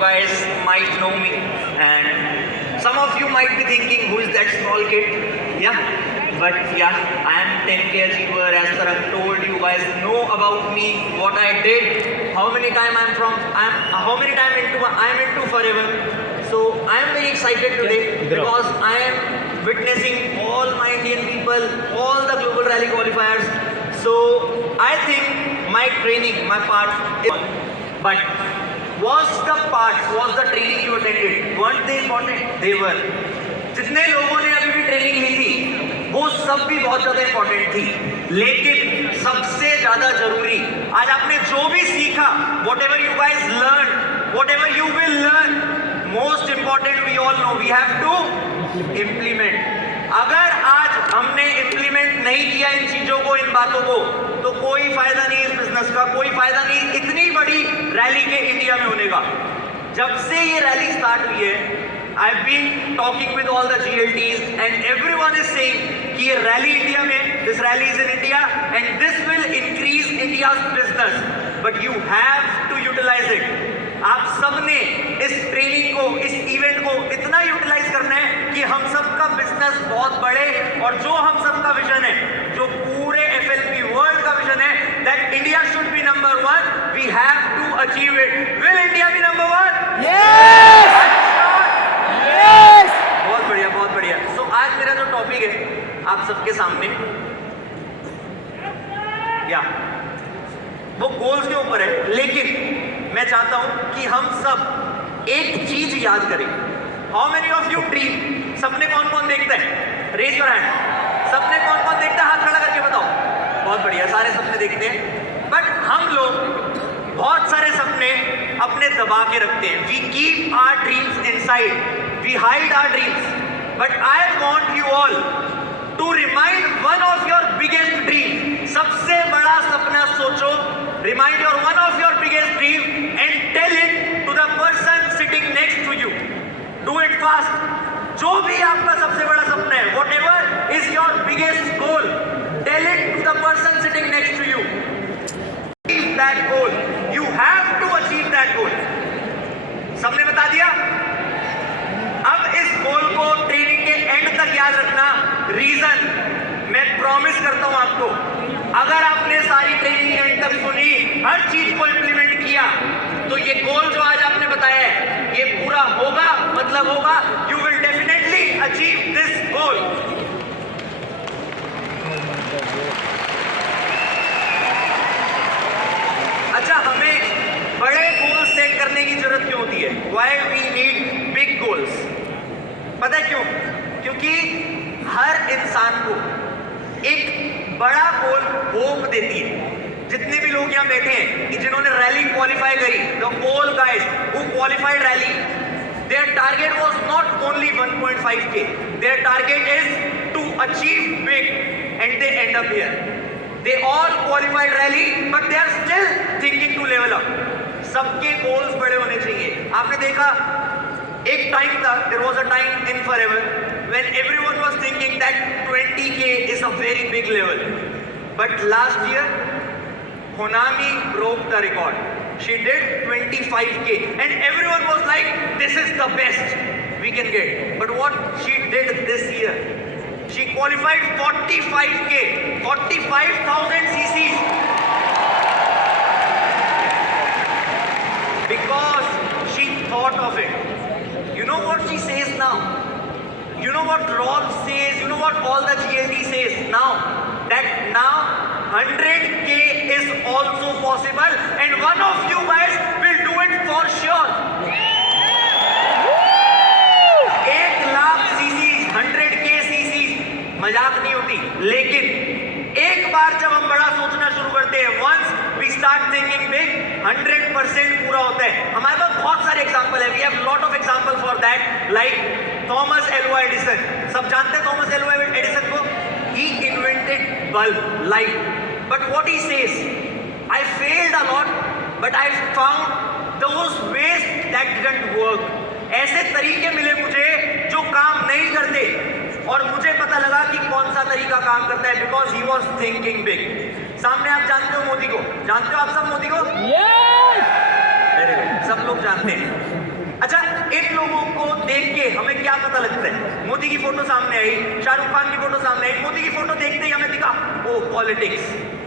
guys might know me, and some of you might be thinking, who is that small kid? Yeah, but yeah, I am 10K achiever. As Tarang told, you guys know about me, what I did, how many time I'm into forever. So I am very excited today because I am witnessing all my Indian people, all the global rally qualifiers. So I think my training, my part, but was the training you attended? Weren't they important? They were. जितने लोगों ने अभी भी training ली थी, वो सब भी बहुत ज़्यादा इम्पोर्टेंट थी, लेकिन सबसे ज़्यादा जरूरी आज आपने जो भी सीखा, whatever you guys learned, whatever you will learn, most important we all know, we have to implement. अगर आज हमने इम्प्लीमेंट नहीं किया इन चीजों को, इन बातों को, तो कोई फायदा नहीं इस बिजनेस का, कोई फायदा नहीं इतनी बड़ी रैली के इंडिया में होने का। जब से ये रैली स्टार्ट हुई है, I've been talking with all the GLTs and everyone is saying कि ये रैली इंडिया में, this rally is in India and this will increase India's business, but you have to utilize it. आप सबने इस training को, इस event को इतना यूटिलाइज करना है कि हम सबका बिजनेस बहुत बढ़े, और जो हम सबका विजन है, जो पूरे FLP वर्ल्ड का विजन है, that India should be number one, we have to achieve it. Will India be number one? Yes! Yes! बहुत बढ़िया, बहुत बढ़िया। So आज मेरा जो टॉपिक है आप सबके सामने, या वो गोल्स के ऊपर है, लेकिन मैं चाहता हूं कि हम सब एक चीज याद करें। How many of you dream? सपने कौन कौन देखता है? Raise your hand. सपने कौन कौन देखता है? हाथ खड़ा करके बताओ। बहुत बढ़िया, सारे सपने देखते हैं, बट हम लोग बहुत सारे सपने अपने दबा के रखते हैं। We keep our dreams inside, we hide our dreams, but I want you all to remind one of your biggest dream. सबसे बड़ा सपना सोचो, remind your one of your biggest dream and tell it to the person sitting next to you. Do it fast. जो भी आपका सबसे बड़ा सपना है, whatever is your biggest goal, tell it to the person sitting next to you. Achieve that goal. You have to achieve that goal. सबने बता दिया? अब इस गोल को ट्रेनिंग के एंड तक याद रखना। रीजन मैं प्रॉमिस करता हूं आपको, अगर आपने सारी ट्रेनिंग एंड तक सुनी, हर चीज को इंप्लीमेंट किया, तो ये गोल जो आज आपने बताया है, ये पूरा होगा। मतलब होगा, you will definitely achieve this goal. अच्छा, हमें बड़े गोल सेट करने की जरूरत क्यों होती है? Why we need big goals? पता है क्यों? क्योंकि हर इंसान को एक बड़ा गोल होप देती है। जितने भी लोग यहाँ बैठे हैं कि जिन्होंने रैली क्वालिफाई करी, the all guys who qualified rally, their target was not only 1.5K, their target is to achieve big and they end up here. They all qualified rally, but they are still thinking to level up. सबके goals बड़े होने चाहिए। आपने देखा एक time था, there was a time in forever when everyone was thinking that 20K is a very big level, but last year Honami broke the record. She did 25K and everyone was like, this is the best we can get. But what she did this year, she qualified 45K, 45,000 cc's, because she thought of it. You know what she says now? You know what Rob says, you know what all the GLD says now, that now 100K is also possible and one of you guys will do it for sure. 1,00,000 cc's, 100K cc's, मजाक नहीं होती। लेकिन एक बार जब हम बड़ा सोचना शुरू करते हैं, once we start thinking big, 100% पूरा होता है। हमारे पास बहुत सारे एग्जाम्पल है, we have lot of example for that, like Thomas Alva Edison. सब जानते हैं थॉमस एल्वा एडिसन को? He invented bulb, light, but what he says, I failed a lot, but I found those ways that didn't work. ऐसे तरीके मिले मुझे जो काम नहीं करते, और मुझे पता लगा कि कौन सा तरीका काम करता है, because he was thinking big. सामने आप जानते हो मोदी को? जानते हो आप सब मोदी को? Yes! सब लोग जानते हैं। देख के हमें क्या पता लगता है? मोदी की फोटो सामने आई, शाहरुख खान की फोटो सामने आई, मोदी की फोटो देखते ही हमें दिखा ओ पॉलिटिक्स,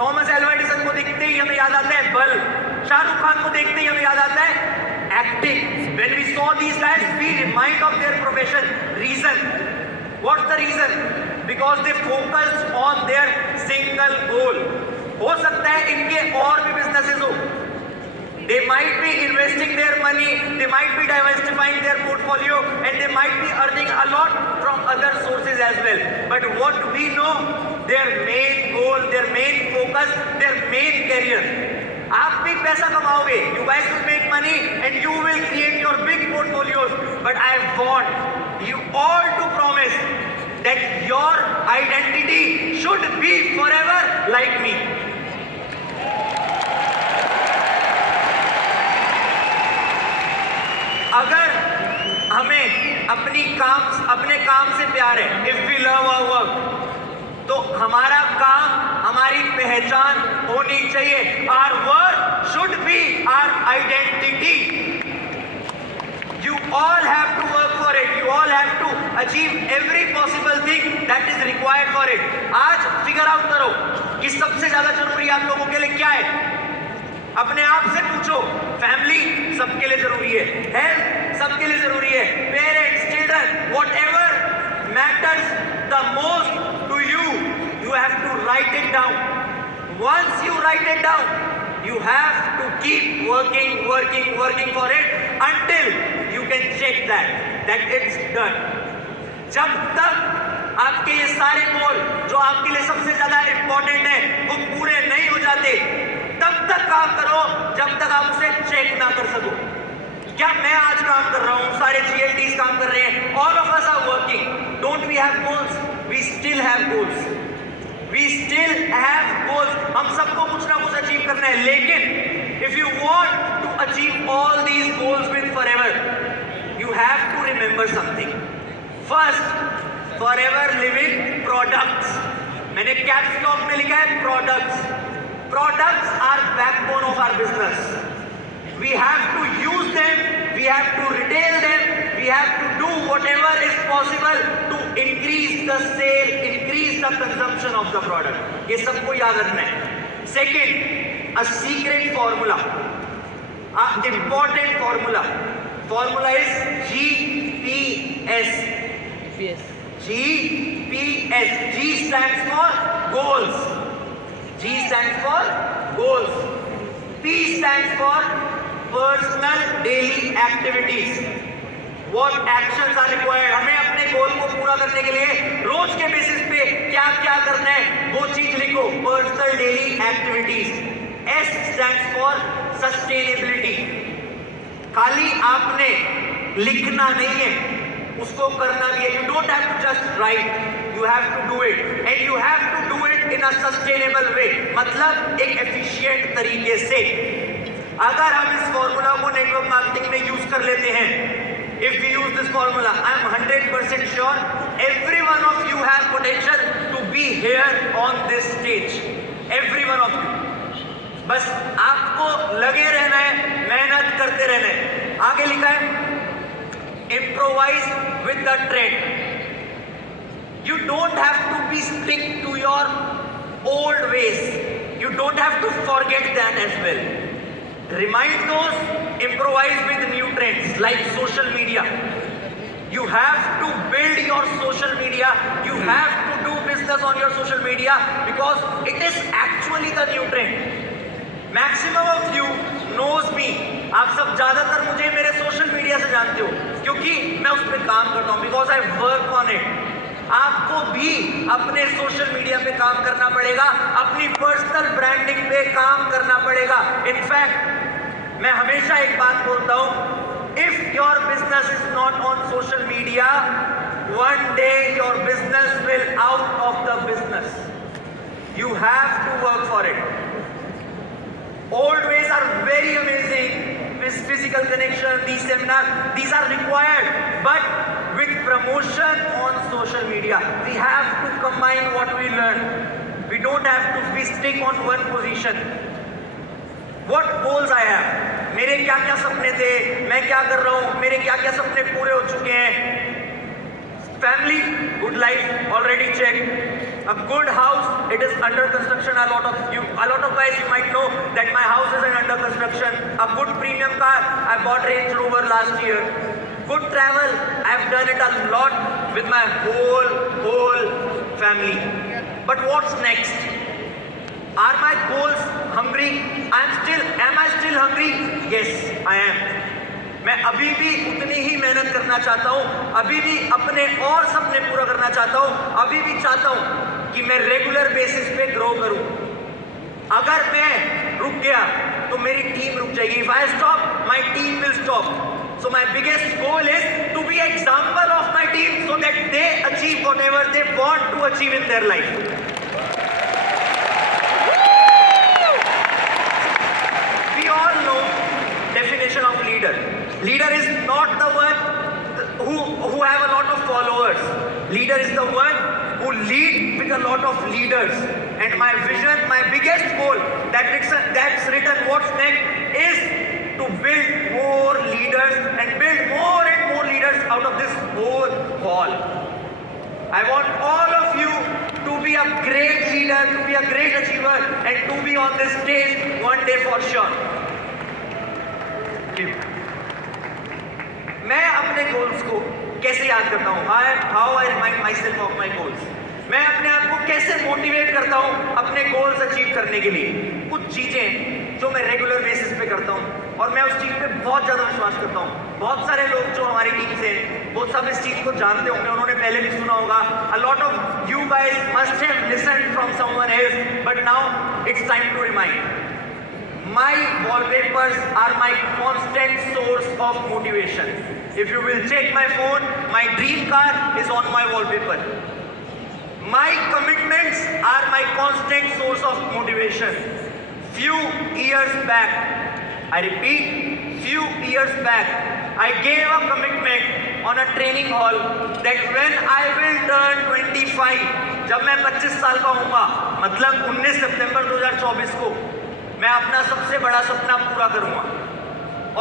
थॉमस एल्वा एडिसन को देखते ही हमें याद आता है बल्ब, शाहरुख खान को देखते ही हमें याद आता है acting. When we saw these guys, we remind of their profession. Reason? What's the reason? Because they focused on their single goal. हो सकता है इनके और भी businesses हो. They might be investing their money, they might be diversifying their portfolio, and they might be earning a lot from other sources as well. But what we know, their main goal, their main focus, their main career. आप भी पैसा कमाओगे, you guys will make money and you will create your big portfolios. But I want you all to promise that your identity should be forever like me. अगर हमें अपने काम से प्यार है, if we love our work, तो हमारा काम हमारी पहचान होनी चाहिए. Our work should be our identity. You all have to work for it. You all have to achieve every possible thing that is required for it. आज figure out करो कि सबसे ज्यादा जरूरी आप लोगों के लिए क्या है. अपने आप से पूछो. फैमिली सबके लिए जरूरी है, हेल्थ सबके लिए जरूरी है, parents, children, whatever matters the most to you, you have to write it down. Once you write it down, you have to keep working for it until you can check that it's done. जब तक आपके ये सारे गोल जो आपके लिए सबसे ज्यादा इंपॉर्टेंट है वो पूरे नहीं हो जाते, तब तक काम करो जब तक आप उसे चेक ना कर सको. क्या मैं आज काम कर रहा हूं, सारे GLTs काम कर रहे हैं, all of us are working. Don't we have goals? We still have goals. We still have goals. हम सबको कुछ ना कुछ अचीव करना है. लेकिन if you want to achieve all these goals with forever, you have to remember something. First, forever living products. मैंने caps lock में लिखा है products. Products are backbone of our business. We have to use them, we have to retail them, we have to do whatever is possible to increase the sale, increase the consumption of the product. ये सबको याद रखना है. Second, a secret formula, an important formula. Formula is GPS. GPS. G stands for goals. G stands for goals. P stands for personal daily activities. What actions are required? हमें अपने गोल को पूरा करने के लिए रोज के बेसिस पे क्या क्या करना है वो चीज लिखो. Personal daily activities. S stands for sustainability. खाली आपने लिखना नहीं है, उसको करना भी है. You don't have to just write. You have to do it, and you have to do it in a sustainable way. मतलब एक efficient तरीके से. अगर हम इस फॉर्मूला को नेटवर्क मार्केटिंग में यूज कर लेते हैं, if we use this formula, I am 100% sure every one of you have potential to be here on this stage. Every one of you. बस आपको लगे रहना है, मेहनत करते रहना है. आगे लिखा है improvise with the trend. You don't have to be stick to your old ways. You don't have to forget that as well. Remind those, improvise with new trends like social media. You have to build your social media. You have to do business on your social media because it is actually the new trend. Maximum of you knows me. आप सब ज्यादातर मुझे मेरे social media से जानते हो क्योंकि मैं उस पर काम करता हूँ. Because I work on it. आपको भी अपने सोशल मीडिया पे काम करना पड़ेगा, अपनी पर्सनल ब्रांडिंग पे काम करना पड़ेगा. इनफैक्ट मैं हमेशा एक बात बोलता हूँ, if your business is not on social media, one day your business will out of the business. You have to work for it. Old ways are very amazing. This physical connection, these seminars, these are required. But with promotion on social media, we have to combine what we learn. We don't have to be stick on one position. What goals I have? मेरे क्या क्या सपने थे, मैं क्या कर रहा हूँ, मेरे क्या क्या सपने पूरे हो चुके हैं. Family, good life, already checked. A good house, it is under construction. A lot of guys you might know that my house is under construction. A good premium car, I bought Range Rover last year. Good travel, I've done it a lot with my whole family. But what's next? Are my goals hungry? Am I still hungry? Yes, I am. मैं अभी भी उतनी ही मेहनत करना चाहता हूँ, अभी भी अपने और सपने पूरा करना चाहता हूँ, अभी भी चाहता हूँ कि मैं रेगुलर बेसिस पे ग्रो करूँ. अगर मैं रुक गया तो मेरी टीम रुक जाएगी. If I stop, my team will stop. So my biggest goal is to be an example of my team so that they achieve whatever they want to achieve in their life. We all know definition of leader. Leader is not the one who have a lot of followers. Leader is the one who lead with a lot of leaders. And my vision, my biggest goal that's written what's next is to build more leaders and build more and more leaders out of this whole hall. I want all of you to be a great leader, to be a great achiever, and to be on this stage one day for sure. मैं अपने goals को कैसे याद करता हूँ? How I remind my self of my goals. मैं अपने आप को कैसे मोटिवेट करता हूँ अपने गोल्स अचीव करने के लिए? कुछ चीज़ें जो मैं रेगुलर बेसिस पे करता हूँ और मैं उस चीज़ पे बहुत ज़्यादा विश्वास करता हूँ. बहुत सारे लोग जो हमारी टीम से वो सब इस चीज़ को जानते होंगे, उन्होंने पहले भी सुना होगा. A lot of you guys must have listened from someone else, but now it's time to remind. My wallpapers are my constant source of motivation. If you will check my phone, my dream car is on my wallpaper. My commitments are my constant source of motivation. Few years back, I repeat, few years back, I gave a commitment on a training hall that when I will turn 25, जब मैं 25 साल का होऊंगा, मतलब 19 सितंबर 2024 को, मैं अपना सबसे बड़ा सपना पूरा करूंगा.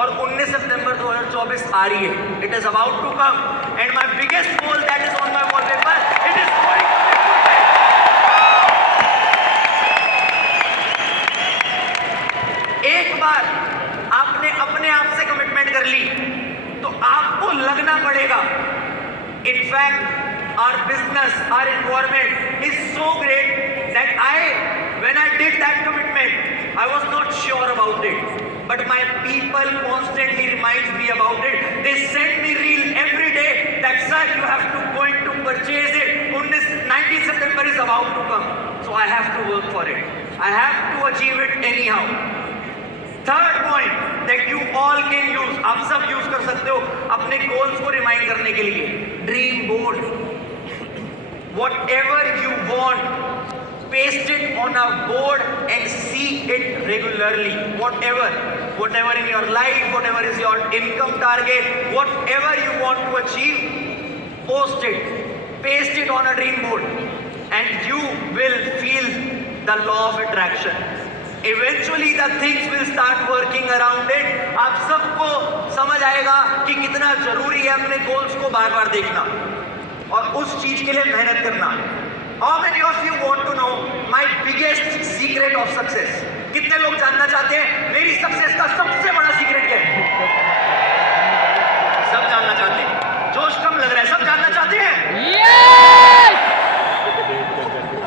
और 19 सितंबर 2024 आ रही है. It is about to come, and my biggest goal that is on my wallpaper, it is going to be fulfilled. एक बार आपने अपने आप से कमिटमेंट कर ली तो आपको लगना पड़ेगा. In fact, our business, our environment is so great that when I did that commitment, I was not sure about it, but my people constantly reminds me about it. They send me reel every day that sir, you have to going to purchase it. 19 September is about to come, so I have to work for it. I have to achieve it anyhow. Third point that you all can use, आप सब use कर सकते हो अपने goals को remind करने के लिए. Dream board. Whatever you want, paste it on a board and see it regularly. Whatever in your life, whatever is your income target, whatever you want to achieve, post it, paste it on a dream board, and you will feel the law of attraction. Eventually the things will start working around it. आप सबको समझ आएगा कि कितना जरूरी है अपने goals को बार बार देखना और उस चीज के लिए मेहनत करना. How many of you want to know my biggest secret of success? कितने लोग जानना चाहते हैं मेरी सक्सेस का सबसे बड़ा सीक्रेट क्या है? सब जानना चाहते हैं. जोश कम लग रहा है. सब जानना चाहते हैं? Yes!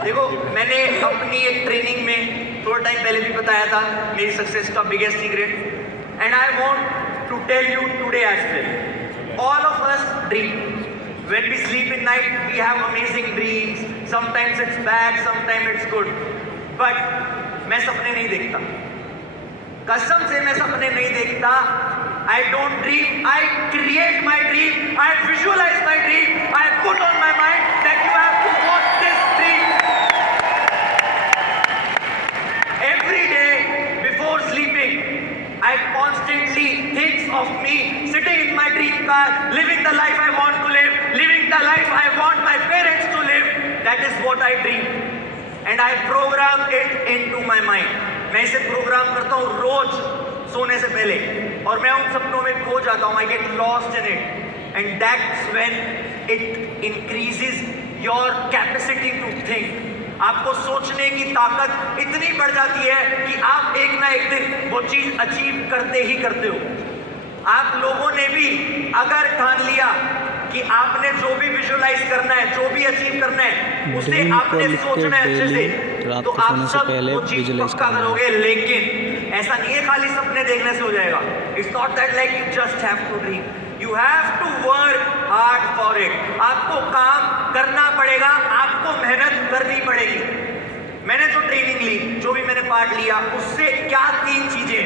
देखो, मैंने अपनी एक ट्रेनिंग में थोड़ा टाइम पहले भी बताया था मेरी सक्सेस का biggest secret, and I want to tell you today as well. All of us dream. When we sleep at night, we have amazing dreams. Sometimes it's bad, sometimes it's good. But मैं सपने नहीं देखता. कसम से मैं सपने नहीं देखता. I don't dream. I create my dream. I visualize my dream. I put on my mind that you have to watch this dream. Every day before sleeping, I constantly think of me sitting in my dream car, living the life I want to live, living the life I want my parents to live. That is what I dream. And I program it into my mind. मैं इसे programme करता हूँ रोज सोने से पहले, और मैं उन सपनों में खो जाता हूँ, I get lost in it, and that's when it increases your capacity to think. आपको सोचने की ताकत इतनी बढ़ जाती है कि आप एक ना एक दिन वो चीज अचीव करते ही करते हो। आप लोगों ने भी अगर ठान लिया कि आपने जो भी विजुअलाइज करना है, जो भी अचीव करना है, उसे आपने सोचना है अच्छे से, तो आप सब वो चीज पक्का करोगे। लेकिन ऐसा नहीं है खाली सपने देखने से हो जाएगा। It's not that like you just have to dream, you have to work hard for it. आपको काम करना पड़ेगा, आपको मेहनत करनी पड़ेगी। मैंने जो ट्रेनिंग ली, जो भी मैंने पार्ट लिया, उससे क्या 3 चीजें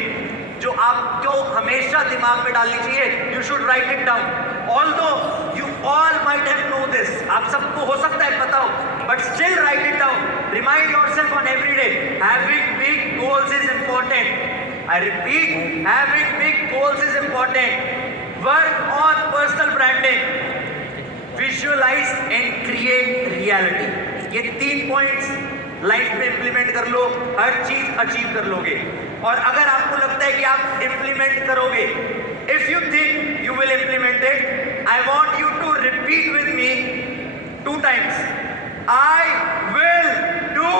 जो आपको हमेशा दिमाग में डालनी चाहिए, you should write it down. Although you all might have know this, आप सबको हो सकता है पता हो, but still write it down. Remind yourself on every day, having big goals is important. I repeat, having big goals is important. Work on personal branding, visualise and create reality. ये 3 points life में implement कर लो, हर चीज achieve कर लोगे। और अगर आपको लगता है कि आप इंप्लीमेंट करोगे, if you think you will implement it, I want you to repeat with me 2 times, I will do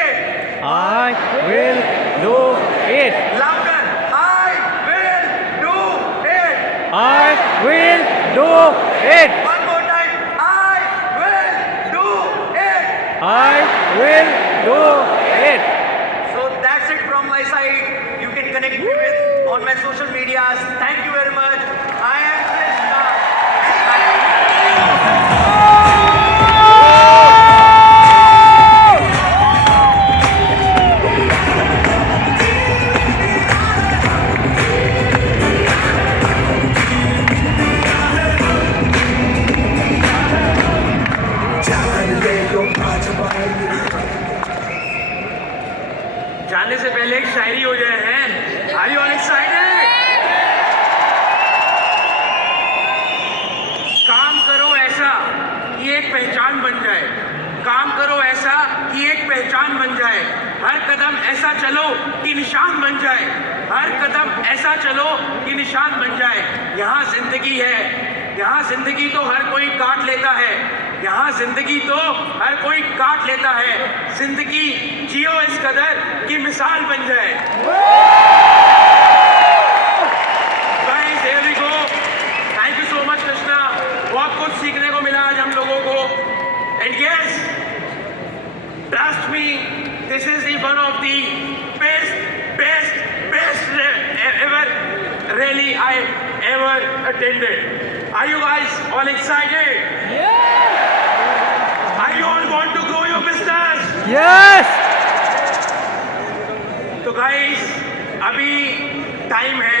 it. I will do it. Louder, I will do it. I will do it. One more time, I will do it. I will do it. So that's it from my side. You can connect me with on my social medias. Thank you very much. I am Krishna. जाने से पहले एक शायरी हो जाए हैं। Are you all excited? काम करो ऐसा कि एक पहचान बन जाए, काम करो ऐसा कि एक पहचान बन जाए, हर कदम ऐसा चलो कि निशान बन जाए, हर कदम ऐसा चलो कि निशान बन जाए। यहाँ जिंदगी है, यहाँ जिंदगी तो हर कोई काट लेता है, यहाँ जिंदगी तो हर कोई काट लेता है। जिंदगी जियो इस कदर की मिसाल बन जाए। Guys, here we go. Thank you so much, Krishna. बहुत कुछ सीखने को मिला आज हम लोगों को। And yes, trust me, this is the one of the best ever rally I ever attended. Are you guys all excited? Are you all want to grow your business? Yes. तो गाइस, अभी time है